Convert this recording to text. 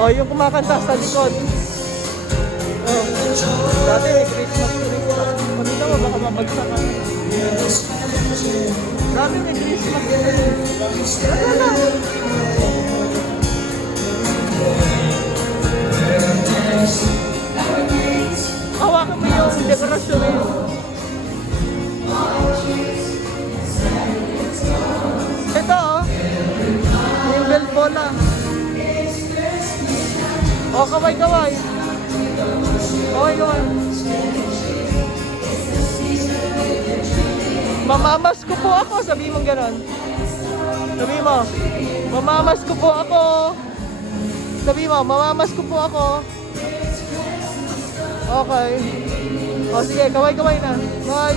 Oh, yung kumakanta sa likod. Oh. Dati may Christmas tree pa. Pagkita mo, baka mabagsak ka. Dati may Christmas tree. Ano na? Hawakan mo yung dekorasyon eh. Ito oh. Yung bell bola. Oh, kaway-kaway. Kaway-kaway. Mamamas ko po ako. Sabihin mo gano'n. Sabihin mo. Mamamas ko po ako. Sabihin mo. Mamamas ko po ako. Okay. O sige, kaway-kaway na. Bye.